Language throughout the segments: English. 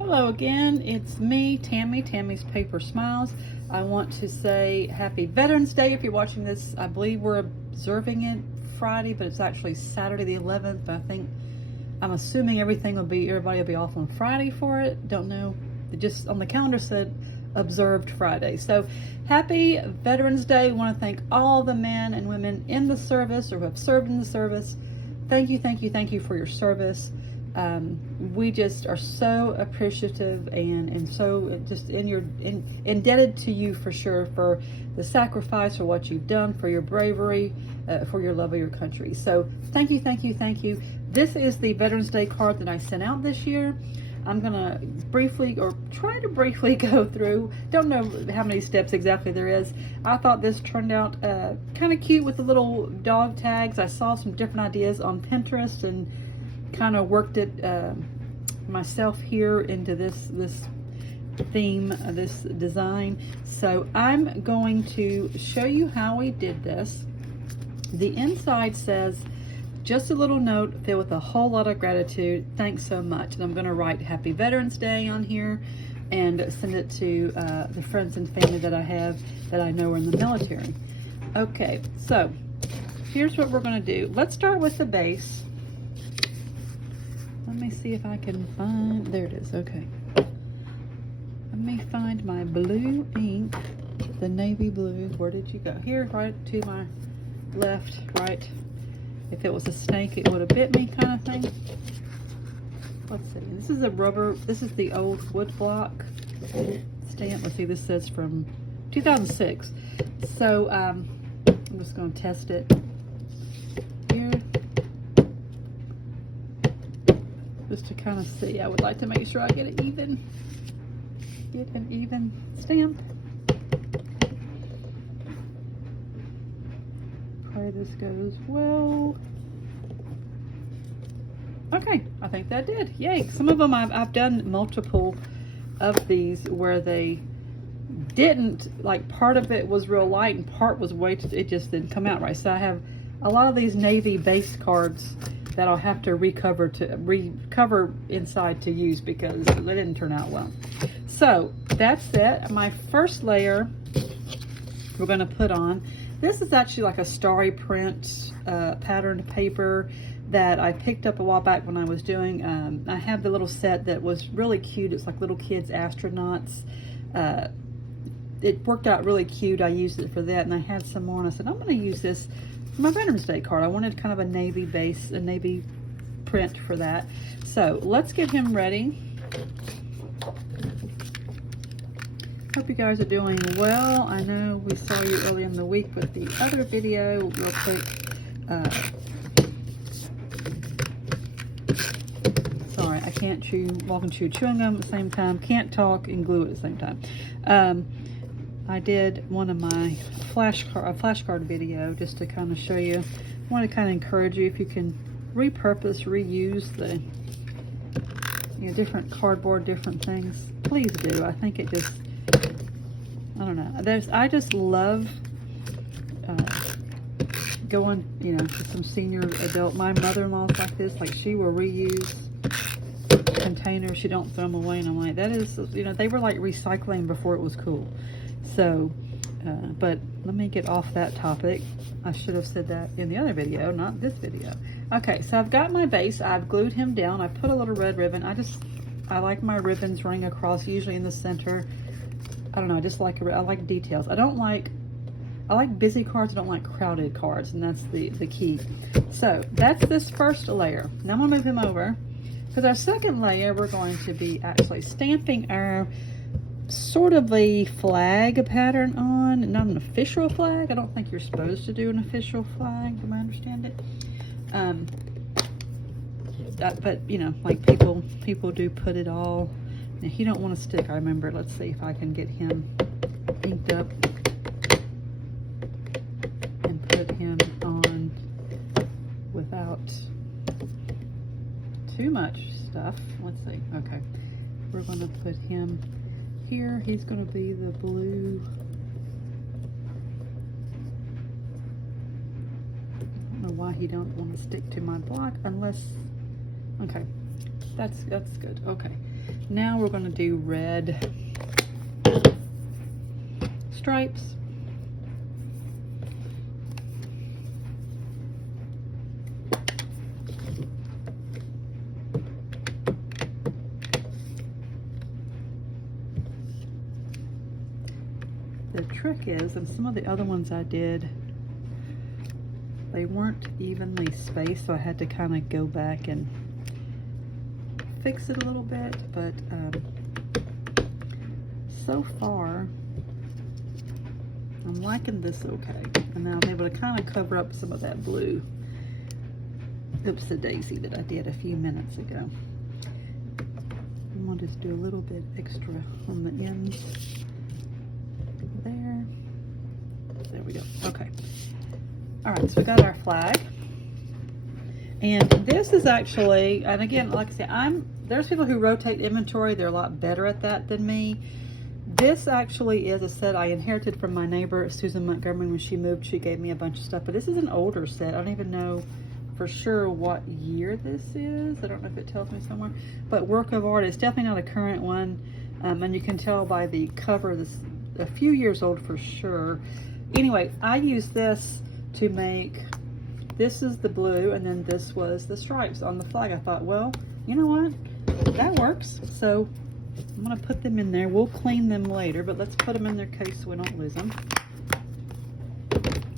Hello again, it's me, Tammy, Tammy's Paper Smiles. I want to say happy Veterans Day if you're watching this. I believe we're observing it Friday, but it's actually Saturday the 11th. But I'm assuming everybody will be off on Friday for it. Don't know. It just on the calendar said observed Friday. So happy Veterans Day. I want to thank all the men and women in the service or who have served in the service. Thank you for your service. We just are so appreciative and so just indebted to you for sure for the sacrifice, for what you've done, for your bravery, for your love of your country. So thank you. This is the Veterans Day card that I sent out this year. I'm gonna try to briefly go through. Don't know how many steps exactly there is. I thought this turned out kind of cute with the little dog tags. I saw some different ideas on Pinterest and kind of worked it myself here into this theme, this design. So I'm going to show you how we did this. The inside says, just a little note filled with a whole lot of gratitude. Thanks so much. And I'm going to write Happy Veterans Day on here and send it to the friends and family that I have that I know are in the military. Okay, so here's what we're going to do. Let's start with the base. Let me see if I can find, there it is, okay. Let me find my blue ink, the navy blue. Where did you go? Here, right to my left, right. If it was a snake, it would have bit me kind of thing. Let's see, this is a rubber, this is the old wood block stamp. Let's see, this says from 2006. So, I'm just gonna test it here. Just to kind of see. I would like to make sure I get it even. Get an even stamp. Pray this goes well. Okay, I think that did. Yay. Some of them I've done multiple of these where they didn't, like part of it was real light and part was it just didn't come out right. So I have a lot of these navy base cards that I'll have to recover inside to use because they didn't turn out well. So that's it. My first layer we're going to put on. This is actually like a starry print patterned paper that I picked up a while back when I was doing. I have the little set that was really cute. It's like little kids astronauts. It worked out really cute. I used it for that, and I had some more, and I said I'm going to use this for my Veterans Day card. I wanted kind of a navy base, a navy print for that. So let's get him ready. Hope you guys are doing well. I know we saw you earlier in the week with the other video real quick. Sorry, I can't walk and chew chewing gum at the same time, can't talk and glue at the same time. I did one of my flashcard video just to kind of show you. I want to kind of encourage you if you can repurpose, reuse the different cardboard, different things. Please do. I think it just, I don't know. I just love going, to some senior adult. My mother-in-law's like this. Like she will reuse containers. She don't throw them away. And I'm like, that is, they were like recycling before it was cool. So, but let me get off that topic. I should have said that in the other video, not this video. Okay, so I've got my base. I've glued him down. I put a little red ribbon. I like my ribbons running across, usually in the center. I don't know, I like details. I like busy cards. I don't like crowded cards, and that's the key. So that's this first layer. Now I'm gonna move him over. For our second layer, we're going to be actually stamping our sort of a flag pattern on, not an official flag. I don't think you're supposed to do an official flag, do I understand it? But like people do put it all. Now he don't want to stick. I remember. Let's see if I can get him inked up and put him on without too much stuff. Let's see. Okay, we're going to put him here. He's going to be the blue. I don't know why he don't want to stick to my block unless, okay, That's good. Okay. Now we're going to do red stripes. The trick is, and some of the other ones I did, they weren't evenly spaced, so I had to kind of go back and fix it a little bit, but so far I'm liking this okay. And now I'm able to kind of cover up some of that blue oops-a-daisy that I did a few minutes ago. I'm going to just do a little bit extra on the ends there. There we go. Okay. All right, so we got our flag. And this is actually, and again, like I said, there's people who rotate inventory. They're a lot better at that than me. This actually is a set I inherited from my neighbor, Susan Montgomery. When she moved, she gave me a bunch of stuff. But this is an older set. I don't even know for sure what year this is. I don't know if it tells me somewhere. But work of art. It's definitely not a current one. And you can tell by the cover, this a few years old for sure. Anyway, I use this to make, this is the blue, and then this was the stripes on the flag. I thought, well, you know what? That works. So I'm going to put them in there. We'll clean them later, but let's put them in their case so we don't lose them.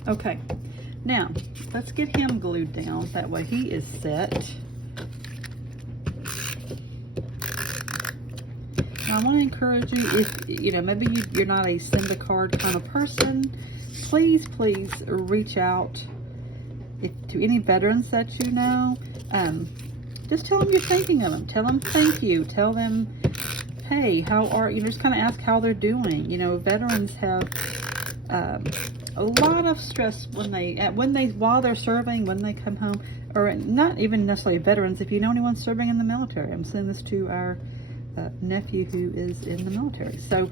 Okay, now let's get him glued down. That way he is set. Now, I want to encourage you, if you know, maybe you're not a send a card kind of person, please reach out to any veterans that you know. Just tell them you're thinking of them. Tell them thank you. Tell them, hey, how are you? Just kind of ask how they're doing. You know, veterans have a lot of stress while they're serving, when they come home, or not even necessarily veterans. If you know anyone serving in the military, I'm sending this to our nephew who is in the military. So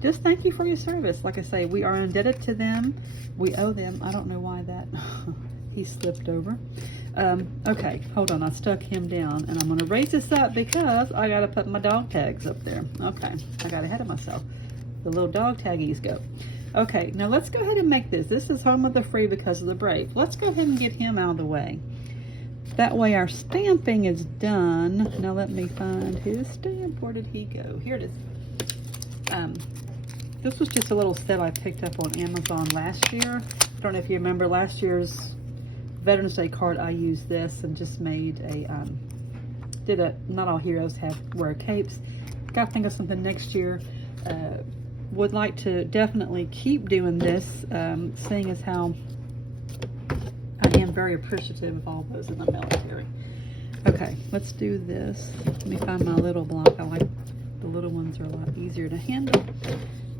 just thank you for your service. Like I say, we are indebted to them. We owe them. I don't know why that he slipped over. Okay, hold on. I stuck him down, and I'm going to raise this up because I got to put my dog tags up there. Okay, I got ahead of myself. The little dog taggies go. Okay, now let's go ahead and make this. This is Home of the Free because of the Brave. Let's go ahead and get him out of the way. That way our stamping is done. Now let me find his stamp. Where did he go? Here it is. This was just a little set I picked up on Amazon last year. I don't know if you remember last year's Veterans Day card. I used this and just made not all heroes wear capes. Got to think of something next year. Would like to definitely keep doing this, seeing as how I am very appreciative of all those in the military. Okay, let's do this. Let me find my little block. I like the little ones are a lot easier to handle.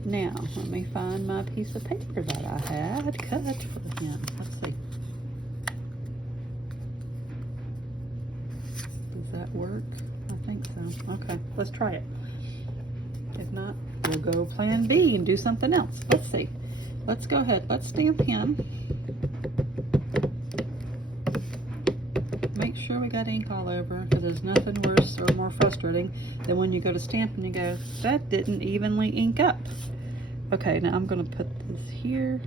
Now, let me find my piece of paper that I had cut for him. Let's see. Does that work? I think so. Okay, let's try it. If not, we'll go plan B and do something else. Let's see. Let's go ahead. Let's stamp him. Make sure we got ink all over, because there's nothing worse or more frustrating than when you go to stamp and you go, that didn't evenly ink up. Okay, now I'm going to put this here.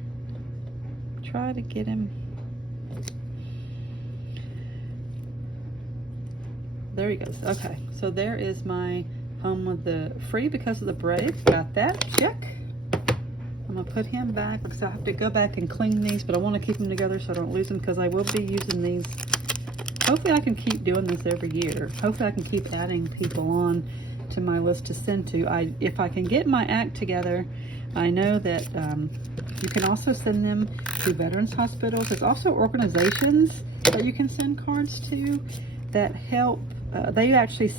Try to get him. There he goes. Okay, so there is my Home of the Free because of the Brave. Got that. Check. I'm going to put him back because I have to go back and clean these, but I want to keep them together so I don't lose them, because I will be using these. Hopefully I can keep doing this every year. Hopefully I can keep adding people on to my list to send to. If I can get my act together, I know that you can also send them to veterans hospitals. There's also organizations that you can send cards to that help. They actually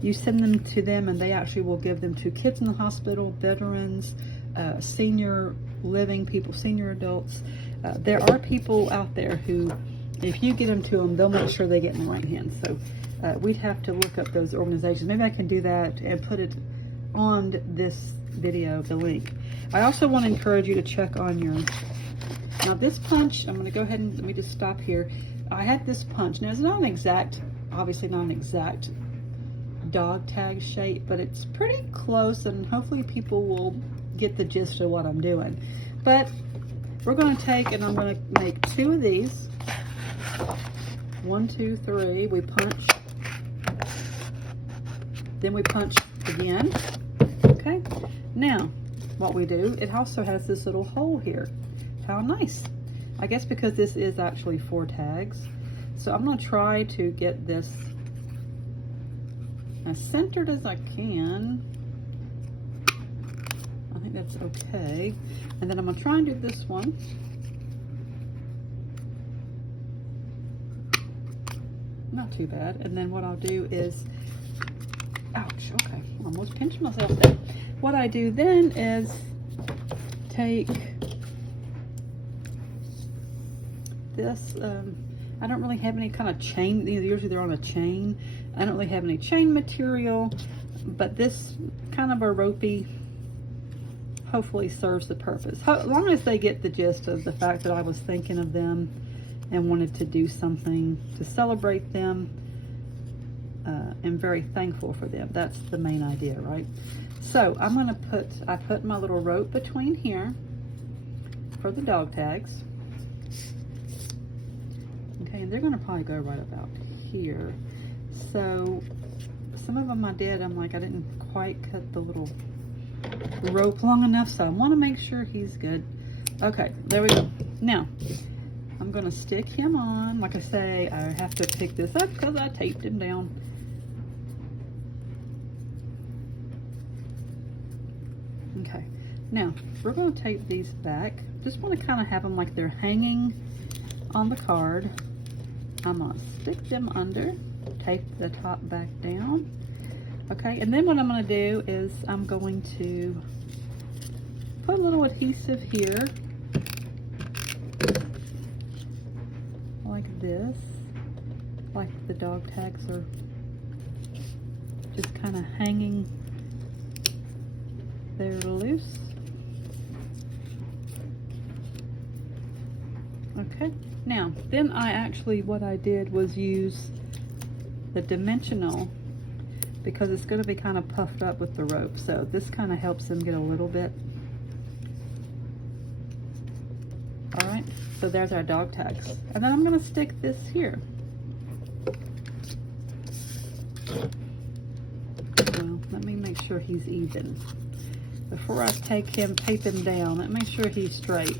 you send them to them, and they actually will give them to kids in the hospital, veterans, senior living people, senior adults. There are people out there who, if you get them to them, they'll make sure they get in the right hands. So we'd have to look up those organizations. Maybe I can do that and put it on this video, the link. I also want to encourage you to check on now this punch, I'm going to go ahead and let me just stop here. I had this punch. Now it's not an exact, obviously not an exact dog tag shape, but it's pretty close, and hopefully people will get the gist of what I'm doing. But we're going to take, and I'm going to make 2 of these. 1, 2, 3. We punch. Then we punch again. Okay. Now, what we do, it also has this little hole here. How nice. I guess because this is actually 4 tags. So I'm going to try to get this as centered as I can. I think that's okay. And then I'm going to try and do this one. Not too bad. And then what I'll do is, ouch, okay, almost pinched myself there. What I do then is take this, I don't really have any kind of chain, usually they're on a chain. I don't really have any chain material, but this kind of a ropey hopefully serves the purpose. As long as they get the gist of the fact that I was thinking of them and wanted to do something to celebrate them, and very thankful for them. That's the main idea, right? So I'm going to I put my little rope between here for the dog tags. Okay, and they're going to probably go right about here. So some of them I did, I'm like, I didn't quite cut the little rope long enough, so I want to make sure he's good. Okay, there we go. Now, I'm going to stick him on. Like I say, I have to pick this up because I taped him down. Okay, now we're going to tape these back. Just want to kind of have them like they're hanging on the card. I'm going to stick them under, tape the top back down. Okay, and then what I'm going to do is I'm going to put a little adhesive here, like this, like the dog tags are just kind of hanging there loose. Okay, now then what I did was use the dimensional, because it's going to be kind of puffed up with the rope, so this kind of helps them get a little bit. All right, so there's our dog tags, and then I'm going to stick this here. Well, let me make sure he's even. Before I tape him down, let me make sure he's straight.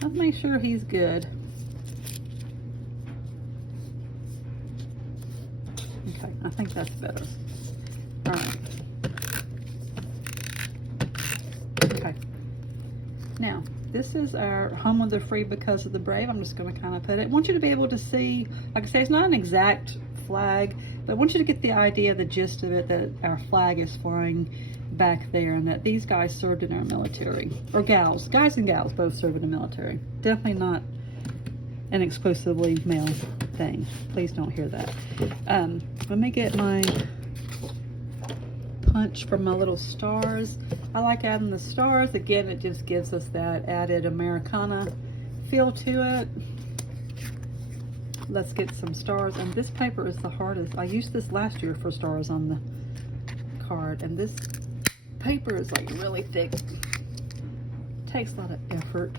Let's make sure he's good. Okay, I think that's better. All right. Okay. Now, this is our Home with the Free Because of the Brave. I'm just going to kind of put it. I want you to be able to see, like I say, it's not an exact flag, but I want you to get the idea, the gist of it, that our flag is flying back there and that these guys served in our military. Or gals. Guys and gals both serve in the military. Definitely not an exclusively male thing. Please don't hear that. Let me get my punch from my little stars. I like adding the stars. Again, it just gives us that added Americana feel to it. Let's get some stars. And this paper is the hardest. I used this last year for stars on the card, and this paper is like really thick. Takes a lot of effort.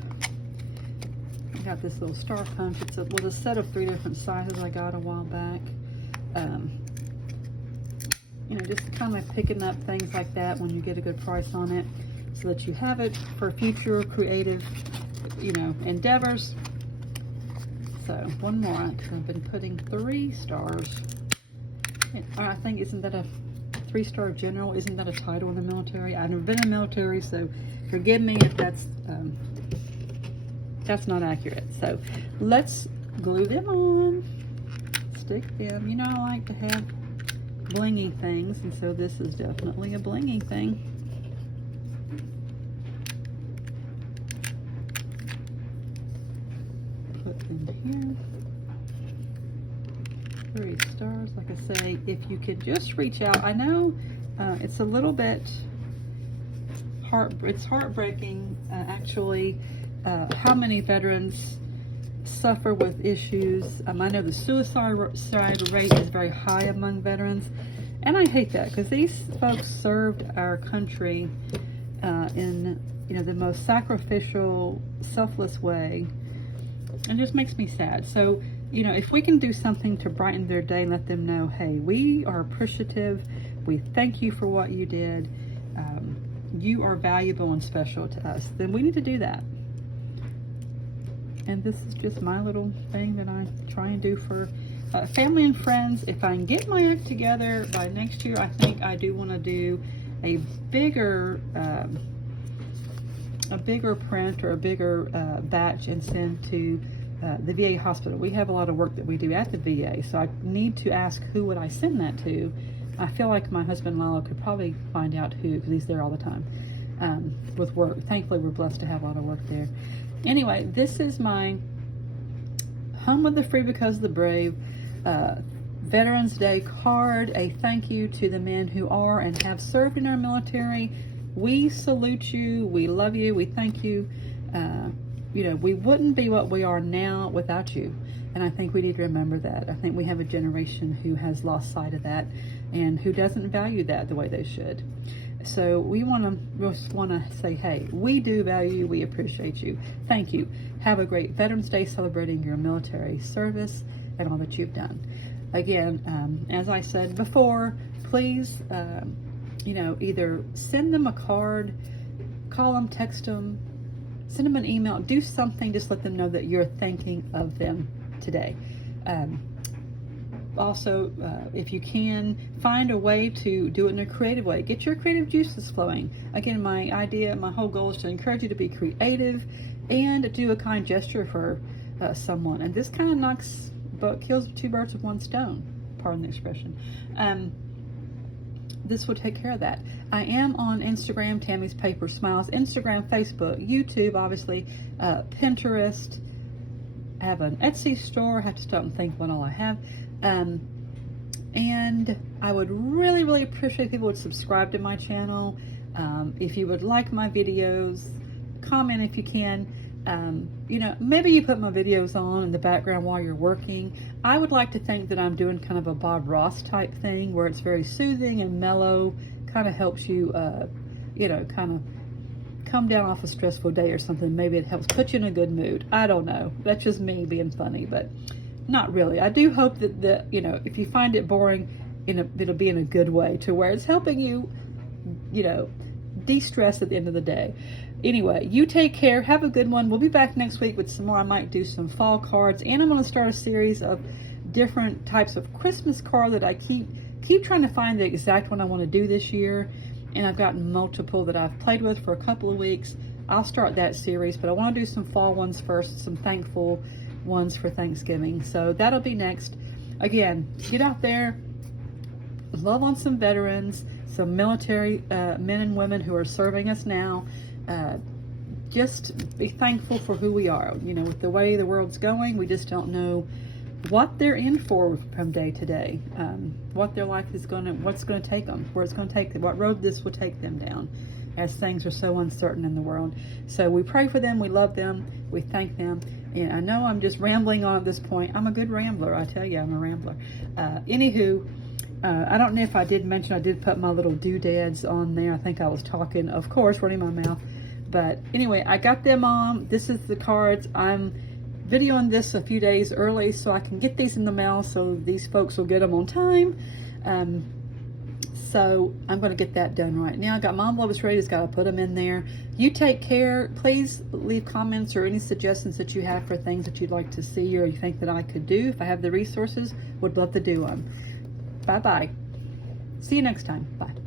I got this little star punch. It was a set of 3 different sizes I got a while back. You know, just kind of picking up things like that when you get a good price on it, so that you have it for future creative, you know, endeavors. So one more. I've been putting 3 stars. I think, isn't that a 3-star general? Isn't that a title in the military? I've never been in the military, so forgive me if that's not accurate. So let's glue them on, stick them. You know, I like to have blingy things, and so this is definitely a blingy thing. Put them here. 3 stars. Like I say, if you could just reach out. I know it's a little bit heartbreaking, actually, how many veterans suffer with issues. I know the suicide rate is very high among veterans, and I hate that because these folks served our country in the most sacrificial, selfless way, and it just makes me sad. So if we can do something to brighten their day and let them know, hey, we are appreciative, we thank you for what you did, you are valuable and special to us, then we need to do that. And this is just my little thing that I try and do for family and friends. If I can get my act together by next year, I think I do want to do a bigger print or a bigger batch and send to the VA hospital. We have a lot of work that we do at the VA, so I need to ask who would I send that to. I feel like my husband Lalo could probably find out who, because he's there all the time with work. Thankfully, we're blessed to have a lot of work there. Anyway, this is my Home with the Free Because of the Brave Veterans Day card, a thank you to the men who are and have served in our military. We salute you, we love you, we thank you. We wouldn't be what we are now without you. And I think we need to remember that. I think we have a generation who has lost sight of that and who doesn't value that the way they should. So we just want to say, hey, we do value you, we appreciate you. Thank you. Have a great Veterans Day celebrating your military service and all that you've done. Again, as I said before, please, either send them a card, call them, text them, send them an email, do something, just let them know that you're thinking of them today. Also, if you can, find a way to do it in a creative way. Get your creative juices flowing. Again, my whole goal is to encourage you to be creative and do a kind gesture for someone. And this kind of kills two birds with one stone, pardon the expression. This will take care of that. I am on Instagram, Tammy's Paper Smiles, Instagram, Facebook, YouTube, obviously, Pinterest. I have an Etsy store. I have to stop and think what all I have. And I would really, really appreciate if people would subscribe to my channel. If you would like my videos, comment if you can. Maybe you put my videos on in the background while you're working. I would like to think that I'm doing kind of a Bob Ross type thing where it's very soothing and mellow, kind of helps you, kind of come down off a stressful day or something. Maybe it helps put you in a good mood. I don't know. That's just me being funny, but not really. I do hope that if you find it boring, it'll be in a good way to where it's helping you, de-stress at the end of the day. Anyway, you take care. Have a good one. We'll be back next week with some more. I might do some fall cards, and I'm going to start a series of different types of Christmas card that I keep trying to find the exact one I want to do this year. And I've gotten multiple that I've played with for a couple of weeks. I'll start that series, but I want to do some fall ones first, some thankful ones for Thanksgiving. So that'll be next. Again, get out there, love on some veterans, some military men and women who are serving us now. Just be thankful for who we are. With the way the world's going, we just don't know what they're in for from day to day, what their life is what's going to take them, where it's going to take them, what road this will take them down, as things are so uncertain in the world. So we pray for them, we love them, we thank them. And I know I'm just rambling on at this point. I'm a good rambler, I tell you, I'm a rambler. Anywho, I don't know if I did mention, I did put my little doodads on there. I think I was talking, of course, running my mouth. But anyway, I got them on. This is the cards. I'm videoing this a few days early so I can get these in the mail so these folks will get them on time. So I'm going to get that done right now. I got my envelopes ready, just got to put them in there. You take care. Please leave comments or any suggestions that you have for things that you'd like to see or you think that I could do. If I have the resources, would love to do them. Bye-bye. See you next time. Bye.